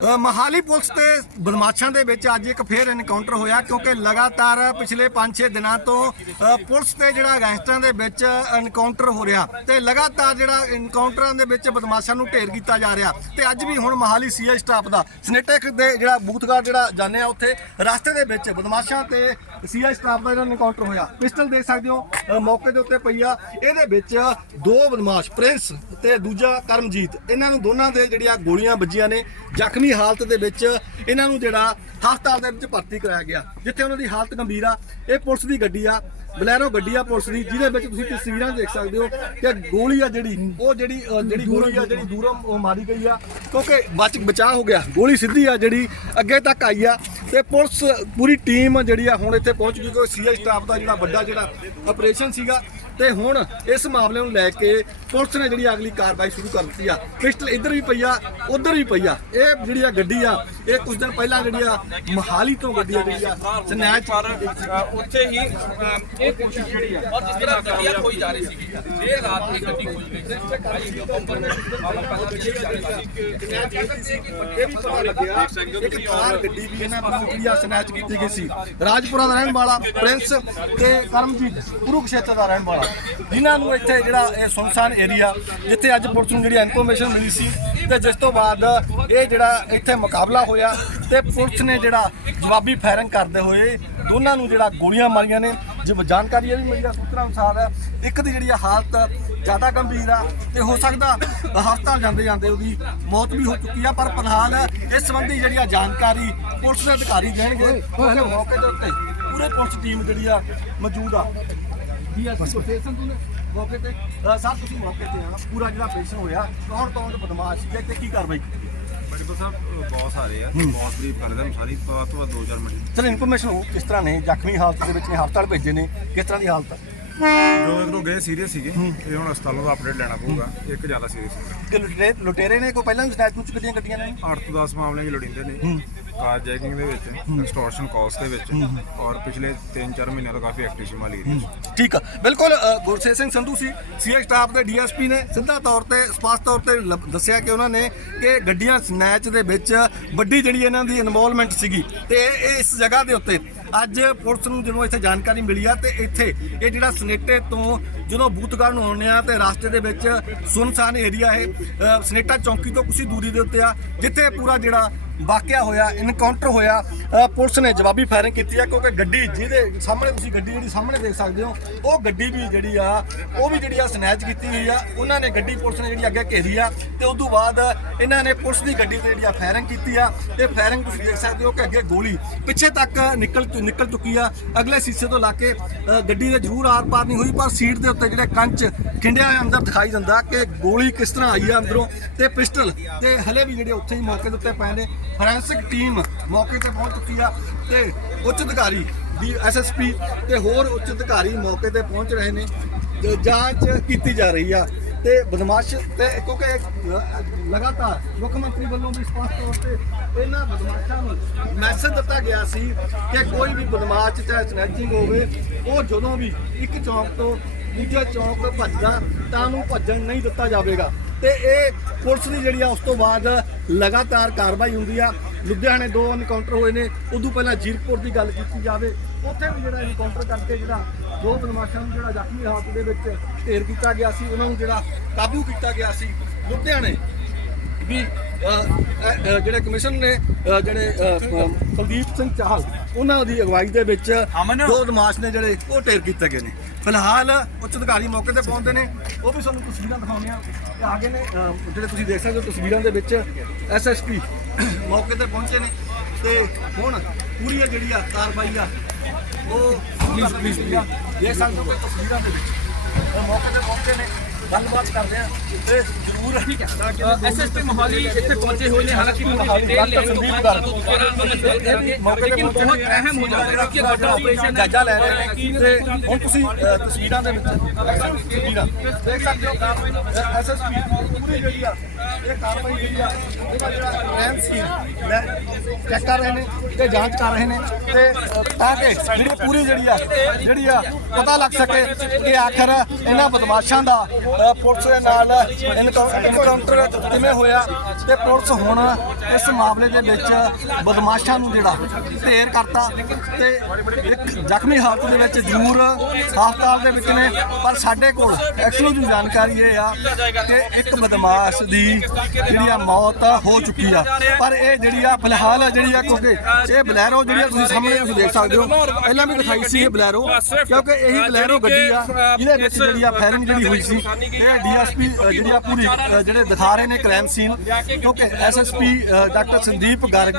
ਅ, Mohali police ਤੇ ਬਦਮਾਸ਼ਾਂ ਦੇ ਵਿੱਚ ਅੱਜ ਇੱਕ ਫੇਰ ਐਨਕਾਊਂਟਰ ਹੋਇਆ ਕਿਉਂਕਿ ਲਗਾਤਾਰ ਪਿਛਲੇ 5-6 ਦਿਨਾਂ ਤੋਂ ਪੁਲਿਸ ਤੇ ਜਿਹੜਾ ਗੈਂਗਸਟਰਾਂ ਦੇ ਵਿੱਚ ਐਨਕਾਊਂਟਰ ਹੋ ਰਿਹਾ ਤੇ ਲਗਾਤਾਰ ਜਿਹੜਾ ਐਨਕਾਊਂਟਰਾਂ ਦੇ ਵਿੱਚ ਬਦਮਾਸ਼ਾਂ ਨੂੰ ਢੇਰ ਕੀਤਾ ਜਾ ਰਿਹਾ ਤੇ ਅੱਜ ਵੀ ਹੁਣ ਮਹਾਲੀ ਸੀਆਈ ਸਟਾਫ ਦਾ ਸਨੇਟਿਕ ਦੇ ਜਿਹੜਾ ਬੂਥਗਾਰਡ ਜਿਹੜਾ ਜਾਂਦੇ ਆ ਉੱਥੇ ਰਸਤੇ ਦੇ ਵਿੱਚ ਬਦਮਾਸ਼ਾਂ ਤੇ ਸੀਆਈ ਸਟਾਫ ਦਾ ਜਿਹੜਾ ਐਨਕਾਊਂਟਰ ਹੋਇਆ। ਪਿਸਟਲ ਦੇਖ ਸਕਦੇ ਹੋ ਅ, ਮੌਕੇ ਦੇ ਉੱਤੇ ਪਈ ਆ। ਇਹਦੇ ਵਿੱਚ ਦੋ ਬਦਮਾਸ਼ ਪ੍ਰਿੰਸ ਤੇ ਦੂਜਾ ਕਰਮਜੀਤ। ਇਹਨਾਂ ਨੂੰ ਦੋਨਾਂ ਦੇ ਜਿਹੜੀਆਂ ਗੋਲੀਆਂ ਵੱਜੀਆਂ ਨੇ ਜ਼ਖਮੀ ਹਾਲਤ ਦੇ ਵਿੱਚ ਇਹਨਾਂ ਨੂੰ ਜਿਹੜਾ ਹਸਪਤਾਲ ਦੇ ਵਿੱਚ ਭਰਤੀ ਕਰਾਇਆ ਗਿਆ ਜਿੱਥੇ ਉਹਨਾਂ ਦੀ ਹਾਲਤ ਗੰਭੀਰ ਆ। ਇਹ ਪੁਲਿਸ ਦੀ ਗੱਡੀ ਆ। ਬਲੈਰੋ ਗੱਡੀ ਆ ਪੁਲਿਸ ਦੀ ਜਿਹਦੇ ਵਿੱਚ ਤੁਸੀਂ ਤਸਵੀਰਾਂ ਦੇਖ ਸਕਦੇ ਹੋ ਕਿ ਗੋਲੀ ਆ ਜਿਹੜੀ ਉਹ ਜਿਹੜੀ ਅ, ਜਿਹੜੀ ਗੋਲੀ ਆ ਜਿਹੜੀ ਦੂਰੋਂ ਉਹ ਮਾਰੀ ਗਈ ਆ ਕਿਉਂਕਿ ਬਚ ਬਚਾਅ ਹੋ ਗਿਆ। ਗੋਲੀ ਸਿੱਧੀ ਆ ਜਿਹੜੀ ਅੱਗੇ ਤੱਕ ਆਈ ਆ ਤੇ ਪੁਲਿਸ ਪੂਰੀ ਟੀਮ ਜਿਹੜੀ ਆ ਹੁਣ ਇੱਥੇ ਪਹੁੰਚ ਗਈ ਕਿਉਂਕਿ ਸੀਆਈ ਸਟਾਫ ਦਾ ਜਿਹੜਾ ਵੱਡਾ ਜਿਹੜਾ ਆਪਰੇਸ਼ਨ ਸੀਗਾ। ਤੇ ਹੁਣ ਇਸ ਮਾਮਲੇ ਨੂੰ ਲੈ ਕੇ ਪੁਲਿਸ ਨੇ ਜਿਹੜੀ ਅਗਲੀ ਕਾਰਵਾਈ ਸ਼ੁਰੂ ਕਰ ਦਿੱਤੀ ਆ। ਪਿਸਟਲ ਇੱਧਰ ਵੀ ਪਈ ਆ ਉੱਧਰ ਵੀ ਪਈ ਆ। ਇਹ ਜਿਹੜੀ ਆ ਗੱਡੀ ਆ ਇਹ ਕੁਝ ਦਿਨ ਪਹਿਲਾਂ ਜਿਹੜੀ ਆ ਮਹਾਲੀ ਤੋਂ ਗੱਡੀ ਜਿਹੜੀ ਆ ਸਨੈਚ ਉੱਥੇ ਹੀ ਇਹ ਕੋਸ਼ਿਸ਼ ਜਿਹੜੀ ਆ ਔਰ ਜਿਸ ਤਰ੍ਹਾਂ ਗੱਡੀਆਂ ਖੋਈ ਜਾ ਰਹੀ ਸੀ ਇਹ ਰਾਤ ਦੀ ਗੱਡੀ ਖੋਈ ਗਈ ਸੀ। ਜੋ ਕੰਪਨ ਬਾਬਾ ਪਹਿਲਾਂ ਵੀ ਇਹ ਗੱਲ ਸੀ ਇਹ ਵੀ ਪਤਾ ਲੱਗਿਆ ਇੱਕ ਕਾਰ ਗੱਡੀ ਵੀ ਇਹਨਾਂ ਵੱਲੋਂ ਜਿਹੜੀ ਆ ਸਨੈਚ ਕੀਤੀ ਗਈ ਸੀ ਰਾਜਪੁਰਾ ਦਾ ਰਹਿਣ ਵਾਲਾ ਪ੍ਰਿੰਸ ਤੇ ਕਰਮਜੀਤ ਕੁਰੂਕਸ਼ੇਤਰ ਦਾ ਰਹਿਣ ਵਾਲਾ। ਜਿਨ੍ਹਾਂ ਨੂੰ ਇੱਥੇ ਜਿਹੜਾ ਇਹ ਸੁਨਸਾਨ ਏਰੀਆ ਜਿੱਥੇ ਅੱਜ ਪੁਲਿਸ ਨੂੰ ਜਿਹੜੀ ਇਨਫੋਰਮੇਸ਼ਨ ਮਿਲੀ ਸੀ ਤੇ ਜਿਸ ਤੋਂ ਬਾਅਦ ਇਹ ਜਿਹੜਾ ਇੱਥੇ ਮੁਕਾਬਲਾ ਹੋਇਆ ਤੇ ਪੁਲਿਸ ਨੇ ਜਿਹੜਾ ਜਵਾਬੀ ਫਾਇਰਿੰਗ ਕਰਦੇ ਹੋਏ ਦੋਨਾਂ ਨੂੰ ਜਿਹੜਾ ਗੋਲੀਆਂ ਮਾਰੀਆਂ ਨੇ। ਜਿਵੇਂ ਜਾਣਕਾਰੀ ਇਹ ਵੀ ਮਿਲੀ ਆ ਸੂਤਰਾਂ ਅਨੁਸਾਰ, ਇੱਕ ਦੀ ਜਿਹੜੀ ਆ ਹਾਲਤ ਜ਼ਿਆਦਾ ਗੰਭੀਰ ਆ ਤੇ ਹੋ ਸਕਦਾ ਹਸਪਤਾਲ ਜਾਂਦੇ ਜਾਂਦੇ ਉਹਦੀ ਮੌਤ ਵੀ ਹੋ ਚੁੱਕੀ ਆ, ਪਰ ਫਿਲਹਾਲ ਇਸ ਸੰਬੰਧੀ ਜਿਹੜੀ ਆ ਜਾਣਕਾਰੀ ਪੁਲਿਸ ਦੇ ਅਧਿਕਾਰੀ ਦੇਣਗੇ ਕਿਉਂਕਿ ਮੌਕੇ ਦੇ ਉੱਤੇ ਪੂਰੇ ਪੁਲਿਸ ਟੀਮ ਜਿਹੜੀ ਆ ਮੌਜੂਦ ਆ। ਮੌਕੇ ਤੇ ਸਰ ਤੁਸੀਂ ਮੌਕੇ ਤੇ ਆ ਪੂਰਾ ਜਿਹੜਾ ਆਪਰੇਸ਼ਨ ਹੋਇਆ ਕੌਣ ਕੌਣ ਬਦਮਾਸ਼ ਸੀ ਤੇ ਕੀ ਕਾਰਵਾਈ ਕੀਤੀ? ਮੈਡੀਕਲ ਸਾਹਿਬ ਬੌਸ ਆ। ਰਹੇ ਆ ਬੌਸ ਬਰੀਫ ਕਰਦੇ ਨੇ ਸਾਰੀ ਤੋਂ ਤੋਂ 2-4 ਮਿੰਟ। ਚਲ ਇਨਫੋਰਮੇਸ਼ਨ ਹੋ ਕਿਸ ਤਰ੍ਹਾਂ ਨੇ ਜ਼ਖਮੀ ਹਾਲਤ ਦੇ ਵਿੱਚ ਨੇ ਹਸਪਤਾਲ ਭੇਜੇ ਨੇ ਕਿਸ ਤਰ੍ਹਾਂ ਦੀ ਹਾਲਤ ਜੋ ਗਏ ਸੀਰੀਅਸ ਸੀਗੇ। ਇਹ ਹੁਣ ਹਸਪਤਾਲੋਂ ਦਾ ਅਪਡੇਟ ਲੈਣਾ ਪਊਗਾ। ਇੱਕ ਜ਼ਿਆਦਾ ਸੀਰੀਅਸ ਹੈ ਕਿ ਲੁਟੇਰੇ ਲੁਟੇਰੇ ਨੇ ਕੋਈ ਪਹਿਲਾਂ ਵੀ ਸਨੈਚ ਨੂੰ ਗੱਡੀਆਂ ਗੱਡੀਆਂ ਨੇ 8 ਤੋਂ 10 ਮਾਮਲੇ ਲੋੜਿੰਦੇ ਨੇ। ਕਾਰ ਜੈਕਿੰਗ ਦੇ ਵਿੱਚ ਐਕਸਟੋਰਸ਼ਨ ਕਾਲਸ ਦੇ ਵਿੱਚ ਔਰ ਪਿਛਲੇ 3-4 ਮਹੀਨਿਆਂ ਤੋਂ ਕਾਫੀ ਐਕਟਿਵ ਸੀ ਮਾਲੀ ਏਰੀਆ 'ਚ ਠੀਕ ਆ। ਬਿਲਕੁਲ ਅ, ਗੁਰਸੇਵ ਸਿੰਘ ਸੰਧੂ ਸੀ ਸੀਐਸ ਸਟਾਫ ਦੇ ਡੀਐਸਪੀ ਨੇ ਸਿੱਧਾ ਤੌਰ ਤੇ ਸਪਸ਼ਟ ਤੌਰ ਤੇ ਦੱਸਿਆ ਕਿ ਉਹਨਾਂ ਨੇ ਕਿ ਗੱਡੀਆਂ ਸਨੈਚ ਦੇ ਵਿੱਚ ਵੱਡੀ ਜਿਹੜੀ ਇਹਨਾਂ ਦੀ ਇਨਵੋਲਵਮੈਂਟ ਸੀਗੀ ਤੇ ਇਹ ਇਸ ਜਗ੍ਹਾ ਦੇ ਉੱਤੇ ਅੱਜ ਪੁਲਿਸ ਨੂੰ ਜਦੋਂ ਇੱਥੇ ਜਾਣਕਾਰੀ ਮਿਲੀ ਆ ਤੇ ਇੱਥੇ ਇਹ ਜਿਹੜਾ ਸਨੇਟੇ ਤੋਂ ਜਦੋਂ ਬੂਥਗੜ੍ਹ ਨੂੰ ਆਉਂਦੇ ਆ ਤੇ ਰਸਤੇ ਦੇ ਵਿੱਚ ਸੁਨਸਾਨ ਏਰੀਆ ਇਹ ਅ, ਸਨੇਟਾ ਚੌਂਕੀ ਤੋਂ ਕੁਝ ਦੂਰੀ ਦੇ ਉੱਤੇ ਆ ਜਿੱਥੇ ਪੂਰਾ ਜਿਹੜਾ ਵਾਕਿਆ ਹੋਇਆ ਇਨਕਾਊਂਟਰ ਹੋਇਆ ਪੁਲਿਸ ਨੇ ਜਵਾਬੀ ਫਾਇਰਿੰਗ ਕੀਤੀ ਹੈ, ਕਿਉਂਕਿ ਗੱਡੀ ਜਿਹਦੇ ਸਾਹਮਣੇ ਤੁਸੀਂ ਗੱਡੀ ਜਿਹੜੀ ਸਾਹਮਣੇ ਦੇਖ ਸਕਦੇ ਹੋ, ਉਹ ਗੱਡੀ ਵੀ ਜਿਹੜੀ ਆ, ਉਹ ਵੀ ਜਿਹੜੀ ਆ ਸਨੈਚ ਕੀਤੀ ਗਈ ਆ। ਉਹਨਾਂ ਨੇ ਗੱਡੀ ਪੁਲਿਸ ਨੇ ਜਿਹੜੀ ਅੱਗੇ ਘੇਰੀ ਆ ਤੇ ਉਸ ਤੋਂ ਬਾਅਦ ਇਹਨਾਂ ਨੇ ਪੁਲਿਸ ਦੀ ਗੱਡੀ ਤੇ ਜਿਹੜੀ ਆ ਫਾਇਰਿੰਗ ਕੀਤੀ ਆ। ਤੇ ਫਾਇਰਿੰਗ ਤੁਸੀਂ ਦੇਖ ਸਕਦੇ ਹੋ ਕਿ ਅੱਗੇ ਗੋਲੀ ਪਿੱਛੇ ਤੱਕ ਨਿਕਲ ਨਿਕਲ ਚੁੱਕੀ ਆ। ਅਗਲੇ ਸੀਸੇ ਤੋਂ ਲਾ ਕੇ ਗੱਡੀ ਦੇ ਜ਼ਰੂਰ ਆਰ ਪਾਰ ਨਹੀਂ ਹੋਈ, ਪਰ ਸੀਟ ਦੇ ਉੱਤੇ ਜਿਹੜੇ ਕੰਚ ਖਿੰਡਿਆ ਹੋਇਆ ਅੰਦਰ ਦਿਖਾਈ ਦਿੰਦਾ ਕਿ ਗੋਲੀ ਕਿਸ ਤਰ੍ਹਾਂ ਆਈ ਆ ਅੰਦਰੋਂ ਤੇ ਪਿਸਟਲ ਤੇ ਹਲੇ ਵੀ ਜਿਹੜੇ ਉੱਥੇ ਹੀ ਮੌਕੇ ਦੇ ਉੱਤੇ ਪਏ ਨੇ। ਫੋਰੈਂਸਿਕ ਟੀਮ ਮੌਕੇ ਤੇ ਪਹੁੰਚ ਚੁੱਕੀ ਆ ਤੇ ਉੱਚ ਅਧਿਕਾਰੀ ਦੀ ਐਸਐਸਪੀ ਤੇ ਹੋਰ ਉੱਚ ਅਧਿਕਾਰੀ ਮੌਕੇ ਤੇ ਪਹੁੰਚ ਰਹੇ ਨੇ ਤੇ ਜਾਂਚ ਕੀਤੀ ਜਾ ਰਹੀ ਆ ਤੇ ਬਦਮਾਸ਼ ਤੇ ਕਿਉਂਕਿ ਲਗਾਤਾਰ ਮੁੱਖ ਮੰਤਰੀ ਵੱਲੋਂ ਵੀ ਸਪਸ਼ਟ ਤੌਰ ਤੇ ਇਹਨਾਂ ਬਦਮਾਸ਼ਾਂ ਨੂੰ ਮੈਸੇਜ ਦਿੱਤਾ ਗਿਆ ਸੀ ਕਿ ਕੋਈ ਵੀ ਬਦਮਾਸ਼ ਚਾਹੇ ਸਨੈਚਿੰਗ ਹੋਵੇ, ਉਹ ਜਦੋਂ ਵੀ ਇੱਕ ਚੌਂਕ ਤੋਂ ਦੂਜੇ ਚੌਂਕ ਭੱਜਦਾ, ਤਾਂ ਉਹਨੂੰ ਭੱਜਣ ਨਹੀਂ ਦਿੱਤਾ ਜਾਵੇਗਾ। ਤੇ ਇਹ ਪੁਲਿਸ ਦੀ ਜਿਹੜੀ ਆ ਉਸ ਤੋਂ ਬਾਅਦ ਲਗਾਤਾਰ ਕਾਰਵਾਈ ਹੁੰਦੀ ਆ। ਲੁਧਿਆਣੇ ਦੋ ਐਨਕਾਊਂਟਰ ਹੋਏ ਨੇ। ਉਦੋਂ ਪਹਿਲਾਂ ਜੀਰਕਪੁਰ ਦੀ ਗੱਲ ਕੀਤੀ ਜਾਵੇ, ਉੱਥੇ ਵੀ ਜਿਹੜਾ ਐਨਕਾਊਂਟਰ ਕਰਕੇ ਜਿਹੜਾ ਦੋ ਬਦਮਾਸ਼ਾਂ ਨੂੰ ਜਿਹੜਾ ਜ਼ਖਮੀ ਹਾਲਤ ਦੇ ਵਿੱਚ ਢੇਰ ਕੀਤਾ ਗਿਆ ਸੀ। ਉਹਨਾਂ ਨੂੰ ਜਿਹੜਾ ਕਾਬੂ ਕੀਤਾ ਗਿਆ ਸੀ। ਲੁਧਿਆਣੇ ਅ, ਜਿਹੜੇ ਕਮਿਸ਼ਨ ਨੇ ਜਿਹੜੇ ਕੁਲਦੀਪ ਸਿੰਘ ਚਾਹਲ ਉਹਨਾਂ ਦੀ ਅਗਵਾਈ ਦੇ ਵਿੱਚ ਦੋ ਬਦਮਾਸ਼ ਨੇ ਜਿਹੜੇ ਉਹ ਢੇਰ ਕੀਤੇ ਗਏ ਨੇ। ਫਿਲਹਾਲ ਉੱਚ ਅਧਿਕਾਰੀ ਮੌਕੇ ਤੇ ਪਹੁੰਚਦੇ ਨੇ। ਉਹ ਵੀ ਤੁਹਾਨੂੰ ਤਸਵੀਰਾਂ ਦਿਖਾਉਂਦੇ ਆ ਤੇ ਆਗੇ ਨੇ ਜਿਹੜੇ ਤੁਸੀਂ ਦੇਖ ਸਕਦੇ ਹੋ ਤਸਵੀਰਾਂ ਦੇ ਵਿੱਚ ਐਸਐਸਪੀ ਮੌਕੇ ਤੇ ਪਹੁੰਚੇ ਨੇ। ਤੇ ਹੁਣ ਪੂਰੀ ਜਿਹੜੀ ਆ ਕਾਰਵਾਈ ਆ ਉਹ ਪਲੀਜ਼ ਪਲੀਜ਼ ਪਲੀਜ਼ ਇਹ ਸਾਨੂੰ ਤਸਵੀਰਾਂ ਦੇ ਵਿੱਚ ਮੌਕੇ ਤੇ ਪਹੁੰਚੇ ਨੇ। ਗੱਲਬਾਤ ਕਰਦੇ ਆ। ਤੇ ਜ਼ਰੂਰ ਠੀਕ ਹੈ। ਐਸਐਸਪੀ ਮੋਹਾਲੀ ਇੱਥੇ ਪਹੁੰਚੇ ਹੋਏ ਨੇ। ਹਾਲਾਂਕਿ ਪੂਰੀ ਡਿਟੇਲ ਲੈਣ ਤੋਂ ਬਾਅਦ ਤੁਹਾਨੂੰ ਦੁਬਾਰਾ ਤੁਹਾਨੂੰ ਲੇਕਿਨ ਬਹੁਤ ਅਹਿਮ ਹੋ ਜਾਂਦਾ ਹੈ ਕਿ ਵੱਡਾ ਆਪਰੇਸ਼ਨ ਜਾਇਜ਼ਾ ਲੈ ਰਹੇ ਨੇ ਤੇ ਹੁਣ ਤੁਸੀਂ ਅ, ਤਸਵੀਰਾਂ ਦੇ ਵਿੱਚ ਤਸਵੀਰਾਂ। ਦੇਖ ਸਕਦੇ ਹੋ ਐਸਐਸਪੀ ਪੂਰੀ ਜਿਹੜੀ ਆ ਇਹ ਕਾਰਵਾਈ ਜਿਹੜੀ ਆ ਇਹਦਾ ਜਿਹੜਾ ਕ੍ਰਾਈਮ ਸੀ ਚੈੱਕ ਕਰ ਰਹੇ ਨੇ ਤੇ ਜਾਂਚ ਕਰ ਰਹੇ ਨੇ ਤੇ ਤਾਂ ਕਿ ਜਿਹੜੀ ਪੂਰੀ ਜਿਹੜੀ ਆ ਜਿਹੜੀ ਆ ਪਤਾ ਲੱਗ ਸਕੇ ਕਿ ਆਖਰ ਇਹਨਾਂ ਬਦਮਾਸ਼ਾਂ ਦਾ ਪੁਲਿਸ ਦੇ ਨਾਲ ਇਨਕਾਊਂਟਰ ਕਿਵੇਂ ਹੋਇਆ ਤੇ ਪੁਲਿਸ ਹੁਣ ਇਸ ਮਾਮਲੇ ਦੇ ਵਿੱਚ ਬਦਮਾਸ਼ਾਂ ਨੂੰ ਜਿਹੜਾ ਢੇਰ ਕਰਤਾ ਤੇ ਇੱਕ ਜ਼ਖਮੀ ਹਾਲਤ ਦੇ ਵਿੱਚ ਜ਼ਰੂਰ ਹਸਪਤਾਲ ਦੇ ਵਿੱਚ ਨੇ। ਪਰ ਸਾਡੇ ਕੋਲ ਐਕਸਕਲੂਸਿਵ ਜਾਣਕਾਰੀ ਇਹ ਆ ਕਿ ਇੱਕ ਬਦਮਾਸ਼ ਦੀ ਜਿਹੜੀ ਆ ਮੌਤ ਹੋ ਚੁੱਕੀ ਆ। ਪਰ ਇਹ ਜਿਹੜੀ ਆ ਫਿਲਹਾਲ ਜਿਹੜੀ ਆ ਕਿਉਂਕਿ ਇਹ ਬਲੈਰੋ ਜਿਹੜੀ ਆ ਤੁਸੀਂ ਸਾਹਮਣੇ ਤੁਸੀਂ ਦੇਖ ਸਕਦੇ ਹੋ। ਪਹਿਲਾਂ ਵੀ ਦਿਖਾਈ ਸੀ ਇਹ ਬਲੈਰੋ, ਕਿਉਂਕਿ ਇਹੀ ਬਲੈਰੋ ਗੱਡੀ ਆ, ਜਿਹਦੇ ਵਿੱਚ ਜਿਹੜੀ ਆ ਫਾਇਰਿੰਗ ਜਿਹੜੀ ਹੋਈ ਸੀ ਇਹ ਡੀਐਸਪੀ ਜਿਹੜੀ ਆ ਪੂਰੀ ਜਿਹੜੇ ਦਿਖਾ ਰਹੇ ਨੇ ਕ੍ਰਾਈਮ ਸੀਨ ਕਿਉਂਕਿ ਐਸਐਸਪੀ ਡਾਕਟਰ ਸੰਦੀਪ ਗਰਗ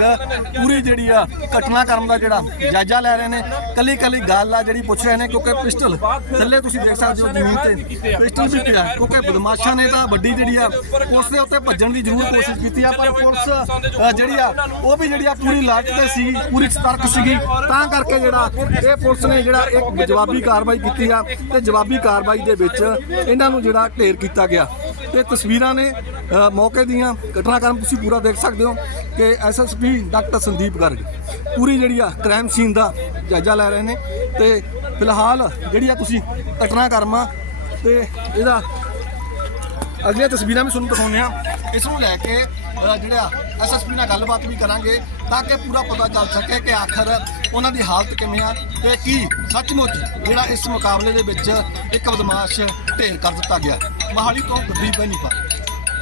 ਪੂਰੀ ਜਿਹੜੀ ਆ ਘਟਨਾਕ੍ਰਮ ਦਾ ਜਿਹੜਾ ਜਾਇਜ਼ਾ ਲੈ ਰਹੇ ਨੇ। ਕੱਲੀ ਕੱਲੀ ਗੱਲ ਆ ਜਿਹੜੀ ਪੁੱਛ ਰਹੇ ਨੇ, ਕਿਉਂਕਿ ਪਿਸਟਲ ਥੱਲੇ ਤੁਸੀਂ ਦੇਖ ਸਕਦੇ ਹੋ ਜ਼ਮੀਨ ਤੇ ਪਿਸਟਲ ਵੀ ਪਿਆ। ਕਿਉਂਕਿ ਬਦਮਾਸ਼ਾਂ ਨੇ ਤਾਂ ਵੱਡੀ ਜਿਹੜੀ ਆ ਪੁਲਿਸ ਦੇ ਉੱਤੇ ਭੱਜਣ ਦੀ ਜ਼ਰੂਰ ਕੋਸ਼ਿਸ਼ ਕੀਤੀ ਆ, ਪਰ ਪੁਲਿਸ ਜਿਹੜੀ ਆ, ਉਹ ਵੀ ਜਿਹੜੀ ਆ ਪੂਰੀ ਲਾਟ ਤੇ ਸੀ ਪੂਰੀ ਸਤਰਕ ਸੀਗੀ। ਤਾਂ ਕਰਕੇ ਜਿਹੜਾ ਇਹ ਪੁਲਿਸ ਨੇ ਜਿਹੜਾ ਇੱਕ ਜਵਾਬੀ ਕਾਰਵਾਈ ਕੀਤੀ ਆ, ਤੇ ਜਵਾਬੀ ਕਾਰਵਾਈ ਦੇ ਵਿੱਚ ਇਹਨਾਂ ਨੂੰ ਜਿਹੜਾ ਢੇਰ ਕੀਤਾ ਗਿਆ। ਤੇ ਤਸਵੀਰਾਂ ਨੇ ਮੌਕੇ ਦੀਆਂ ਘਟਨਾਕ੍ਰਮ ਤੁਸੀਂ ਪੂਰਾ ਦੇਖ ਸਕਦੇ ਹੋ ਕਿ ਐਸਐਸਪੀ ਡਾਕਟਰ ਸੰਦੀਪ ਗਰਗ ਪੂਰੀ ਜਿਹੜੀ ਆ ਕ੍ਰਾਈਮ ਸੀਨ ਦਾ ਜਾਇਜ਼ਾ ਲੈ ਰਹੇ ਨੇ ਤੇ ਫਿਲਹਾਲ ਜਿਹੜੀ ਆ ਤੁਸੀਂ ਘਟਨਾਕ੍ਰਮ ਆ ਤੇ ਇਹਦਾ ਅਗਲੀਆਂ ਤਸਵੀਰਾਂ ਵੀ ਤੁਹਾਨੂੰ ਦਿਖਾਉਂਦੇ ਆ ਇਸ ਨੂੰ ਲੈ ਕੇ ਜਿਹੜਾ ਐਸਐਸਪੀ ਨਾਲ ਗੱਲਬਾਤ ਵੀ ਕਰਾਂਗੇ ਤਾਂ ਕਿ ਪੂਰਾ ਪਤਾ ਚੱਲ ਸਕੇ ਕਿ ਆਖਰ ਉਹਨਾਂ ਦੀ ਹਾਲਤ ਕਿਵੇਂ ਆ ਤੇ ਕੀ ਸੱਚਮੁੱਚ ਜਿਹੜਾ ਇਸ ਮੁਕਾਬਲੇ ਦੇ ਵਿੱਚ ਇੱਕ ਬਦਮਾਸ਼ ਢੇਰ ਕਰ ਦਿੱਤਾ ਗਿਆ। ਮਹਾਲੀ ਤੋਂ ਗੱਡੀ ਪੈਣੀ ਪਾ